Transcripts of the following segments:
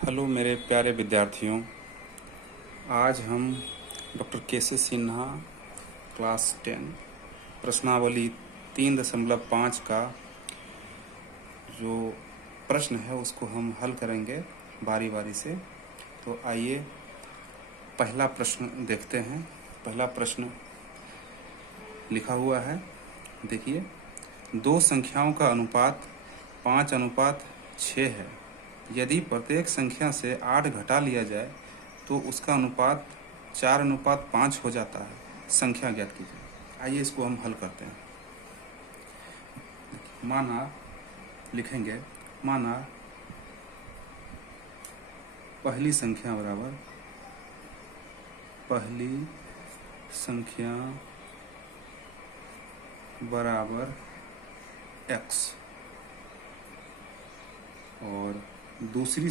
Hello मेरे प्यारे विद्यार्थियों। आज हम डॉक्टर के सिन्हा क्लास 10 प्रश्नावली 3.5 का जो प्रश्न है उसको हम हल करेंगे बारी बारी से। तो आइए पहला प्रश्न देखते हैं। पहला प्रश्न लिखा हुआ है, देखिए। दो संख्याओं का अनुपात 5:6 है। यदि प्रत्येक संख्या से 8 घटा लिया जाए तो उसका अनुपात 4:5 हो जाता है। संख्या ज्ञात कीजिए। आइए इसको हम हल करते हैं। माना लिखेंगे, माना पहली संख्या बराबर x और दूसरी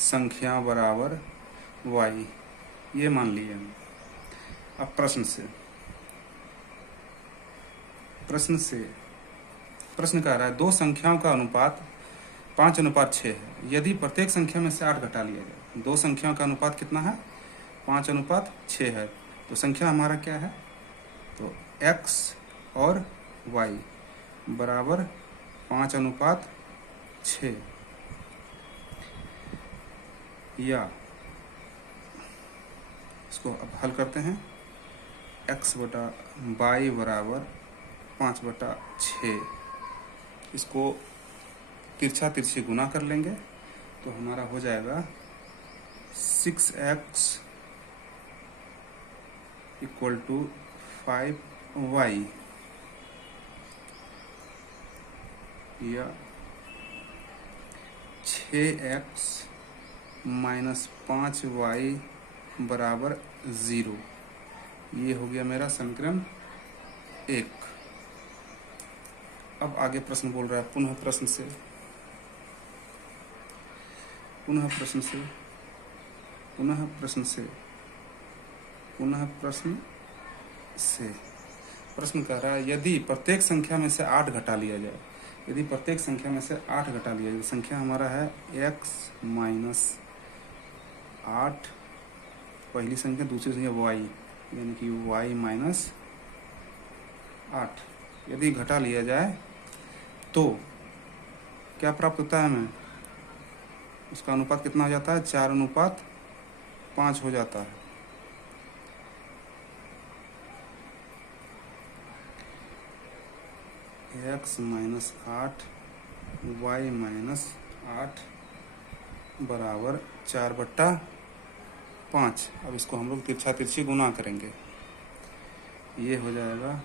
संख्या बराबर y, ये मान लिए हम। अब प्रश्न कह रहा है दो संख्याओं का अनुपात 5:6 है। यदि प्रत्येक संख्या में से 8 घटा लिया जाए। दो संख्याओं का अनुपात कितना है? 5:6 है। तो संख्या हमारा क्या है? तो x और y बराबर 5:6, या इसको अब हल करते हैं। x बटा y बराबर 5/6, इसको तिरछी गुना कर लेंगे तो हमारा हो जाएगा 6x = 5y, या 6x - 5y बराबर 0। ये हो गया मेरा समीकरण 1। अब आगे प्रश्न बोल रहा है पुनः प्रश्न से प्रश्न कह रहा है यदि प्रत्येक संख्या में से 8 घटा लिया जाए। यदि प्रत्येक संख्या में से 8 घटा लिया जाए, संख्या हमारा है x - 8 पहली संख्या, दूसरी संख्या y, यानी कि y - 8 यदि घटा लिया जाए तो क्या प्राप्त होता है हमें? उसका अनुपात कितना हो जाता है? 4:5 हो जाता है। x - 8 y - 8 बराबर 4/5। अब इसको हम लोग तिरछी गुना करेंगे। ये हो जाएगा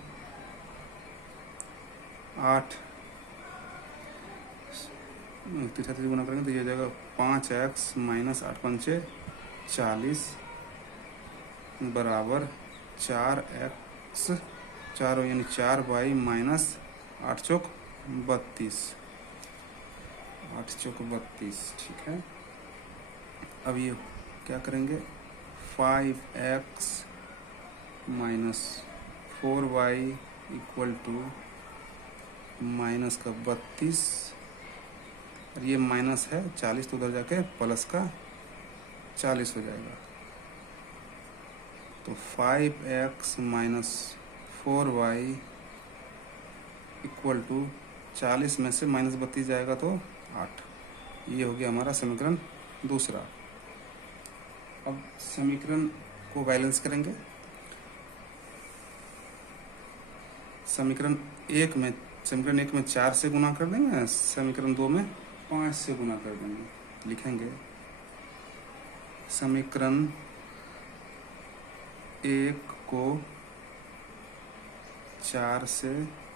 8, तिरछी गुना करेंगे तो ये हो जाएगा 5x - 8×5 40 बराबर 4x 4 यानी 4y - 8×4 32। 8×4 32, ठीक है। अब ये क्या करेंगे? 5x - 4y = -32, और ये माइनस है 40 तो उधर जाके प्लस का 40 हो जाएगा। तो 5x - 4y = 40 में से -32 जाएगा तो 8। ये हो गया हमारा समीकरण दूसरा। अब समीकरण को बैलेंस करेंगे। समीकरण 1 में 4 से गुना कर देंगे, समीकरण 2 में 5 से गुना कर देंगे। लिखेंगे समीकरण 1 को 4 से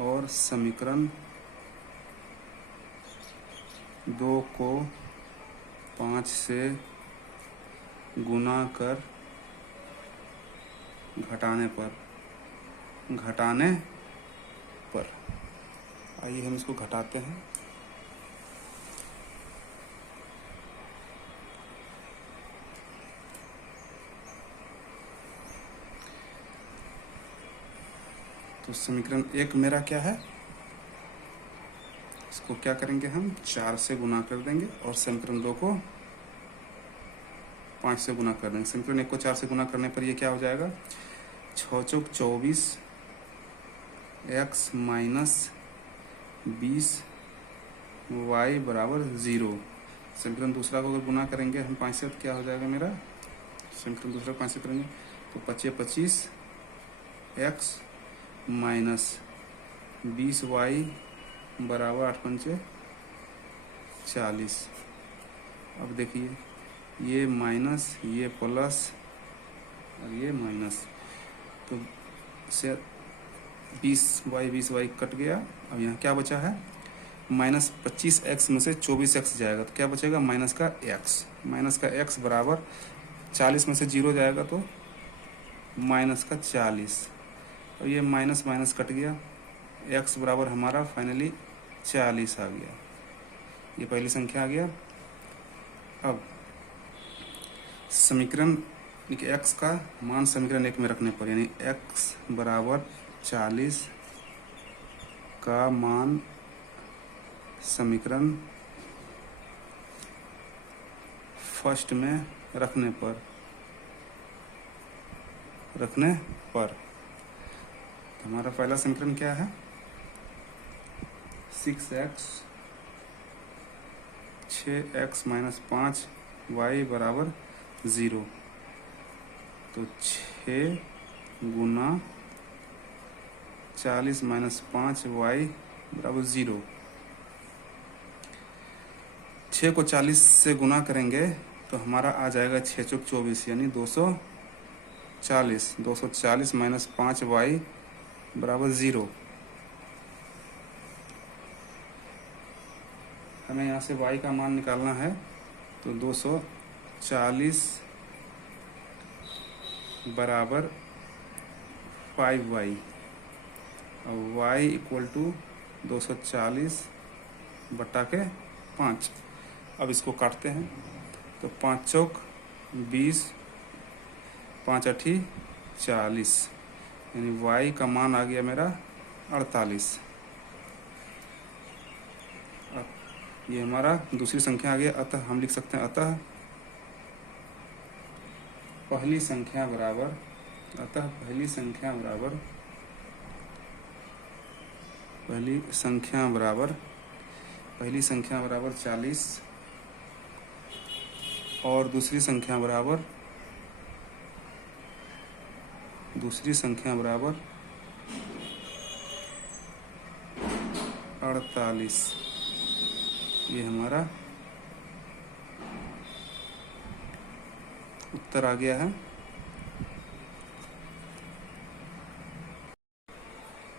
और समीकरण 2 को 5 से गुना कर घटाने पर आइए हम इसको घटाते हैं। तो समीकरण 1 मेरा क्या है, इसको क्या करेंगे हम 4 से गुना कर देंगे और समीकरण 2 को 5 से गुना कर देंगे। समीकरण 1 को 4 से गुना करने पर ये क्या हो जाएगा, 6 चौक 24 x माइनस 20 y बराबर 0। समीकरण दूसरा को अगर गुना करेंगे हम 5 से, तो क्या हो जाएगा मेरा, समीकरण दूसरा 5 से करेंगे तो 25 x माइनस 20 y बराबर 8 पंचे 40। अब देखिए ये माइनस, ये प्लस और ये माइनस, तो से 20 y कट गया। अब यहाँ क्या बचा है, माइनस 25x में से 24x जाएगा तो क्या बचेगा, माइनस का x बराबर 40 में से 0 जाएगा तो माइनस का 40। और ये माइनस माइनस कट गया, x बराबर हमारा फाइनली 40 आ गया। ये पहली संख्या आ गया। अब समीकरण x का मान समीकरण 1 में रखने पर, यानी x बराबर 40 का मान समीकरण फर्स्ट में रखने पर तो हमारा पहला समीकरण क्या है, 6x माइनस 5y बराबर 0। तो 6 गुना 40 माइनस 5y बराबर 0। 6 को 40 से गुना करेंगे तो हमारा आ जाएगा 6 चौक 24 यानी 240 माइनस 5y बराबर 0। हमें यहाँ से y का मान निकालना है तो 240 बराबर 5y और y इक्वल टू 240 बटा के 5। अब इसको काटते हैं तो 5 चौक 20, 5 अठी 40 यानी y का मान आ गया मेरा 48। ये हमारा दूसरी संख्या आ गया। अतः हम लिख सकते हैं, अतः पहली संख्या बराबर 40 और दूसरी संख्या बराबर 48। ये हमारा उत्तर आ गया है।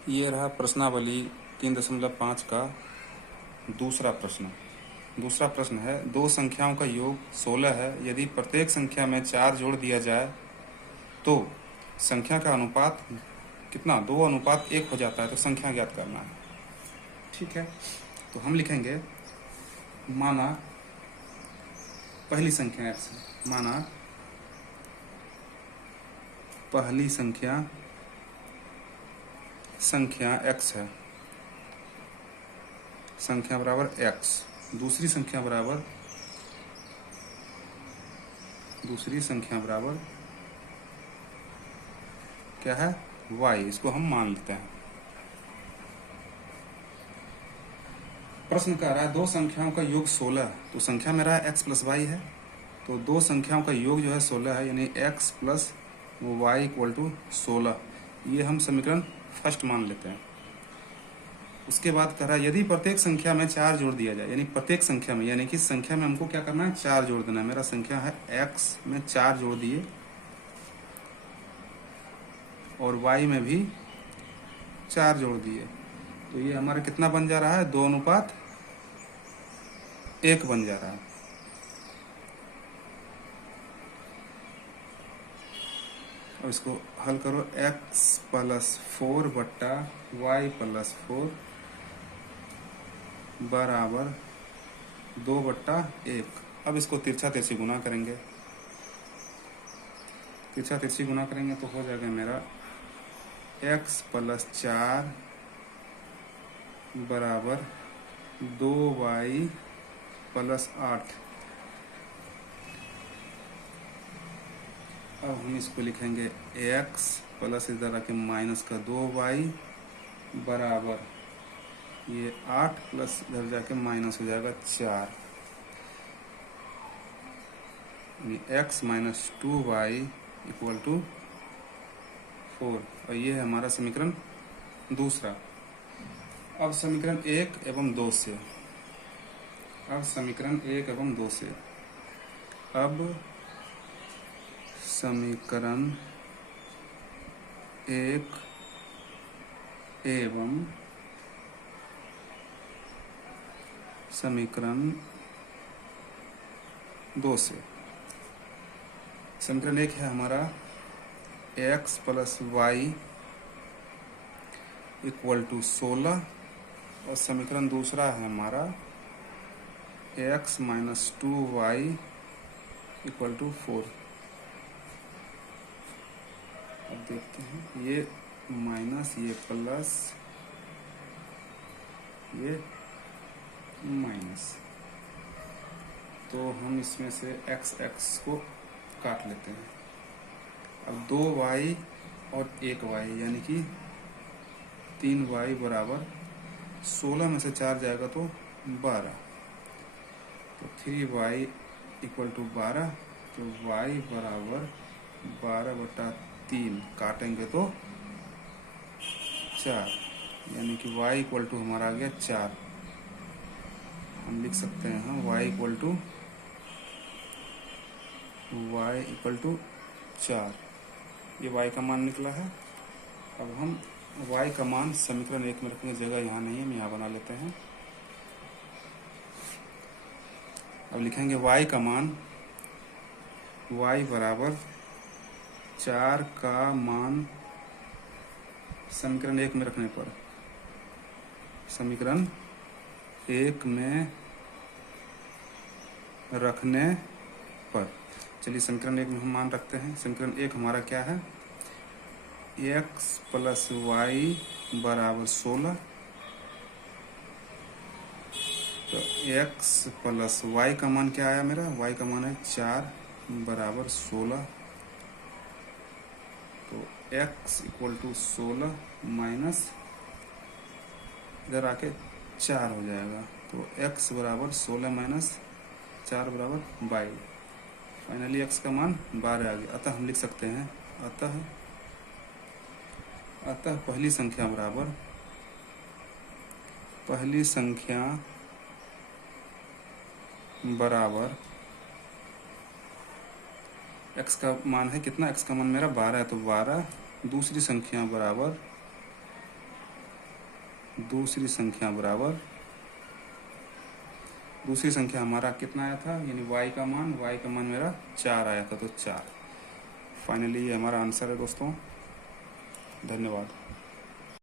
ये रहा प्रश्नावली 3.5 का दूसरा प्रश्न। दूसरा प्रश्न है, दो संख्याओं का योग 16 है। यदि प्रत्येक संख्या में 4 जोड़ दिया जाए तो संख्या का अनुपात कितना, 2:1 हो जाता है। तो संख्या ज्ञात करना है। ठीक है, तो हम लिखेंगे, माना पहली संख्या x, माना पहली संख्या x है, संख्या बराबर x। दूसरी संख्या बराबर क्या है, y। इसको हम मान लेते हैं। प्रश्न कह रहा है दो संख्याओं का योग 16, तो संख्या में रहा है x प्लस y है, तो दो संख्याओं का योग जो है 16 है, यानी x plus y equal to 16। ये हम समीकरण फर्स्ट मान लेते हैं। उसके बाद कह रहा है यदि प्रत्येक संख्या में 4 जोड़ दिया जाए, यानी प्रत्येक संख्या में, यानी कि संख्या में हमको क्या करना है, 4 जोड़ देना है। मेरा संख्या है x में 4 जोड़ दिए और y में भी 4 जोड़ दिए, तो ये हमारा कितना बन जा रहा है, 2:1 बन जा रहा है। और इसको हल करो, x प्लस 4 बट्टा y प्लस 4 बराबर 2/1। अब इसको तिरछा तिरछी गुना करेंगे। तिरछा तिरछी गुना करेंगे तो हो जाएगा मेरा x प्लस 4 बराबर 2y प्लस 8। अब हम इसको लिखेंगे x प्लस इधर आके माइनस का 2y बराबर ये 8 प्लस इधर जाके माइनस हो जाएगा 4, x minus 2y equal to 4। और ये है हमारा समीकरण दूसरा। अब समीकरण 1 एवं 2 से, अब समीकरण 1 एवं 2 से, अब समीकरण 1 एवं समीकरण 2 से। समीकरण 1 है हमारा x plus y equal to 16, और समीकरण दूसरा है हमारा x minus 2y equal to 4। अब देखते हैं, ये माइनस, ये प्लस, ये माइनस, तो हम इसमें से x को काट लेते हैं। अब 2y और 1y यानी कि 3y बराबर 16 में से 4 जाएगा तो 12, तो 3y इक्वल टू 12, तो y बराबर 12/3 काटेंगे तो 4, यानी कि y इक्वल टू हमारा आ गया 4। हम लिख सकते हैं y इक्वल टू 4, ये y का मान निकला है। अब हम y का मान समीकरण 1 में रखने की जगह यहाँ नहीं है, हम यहाँ बना लेते हैं। अब लिखेंगे y का मान, y बराबर 4 का मान समीकरण 1 में रखने पर, समीकरण 1 में रखने पर, चलिए समीकरण 1 में हम मान रखते हैं। समीकरण 1 हमारा क्या है, x प्लस वाई बराबर 16, तो x प्लस वाई का मान क्या आया मेरा, y का मान है 4 बराबर 16, तो x इक्वल टू 16 माइनस इधर आके 4 हो जाएगा, तो x बराबर 16 माइनस 4 बराबर 22। फाइनली x का मान 12 आ गया। अतः हम लिख सकते हैं, अतः पहली संख्या बराबर, पहली संख्या बराबर x का मान है कितना, x का मान मेरा 12 है, तो 12। दूसरी संख्या बराबर, दूसरी संख्या हमारा कितना आया था, यानी y का मान मेरा 4 आया था, तो 4। फाइनली ये हमारा आंसर है दोस्तों। धन्यवाद।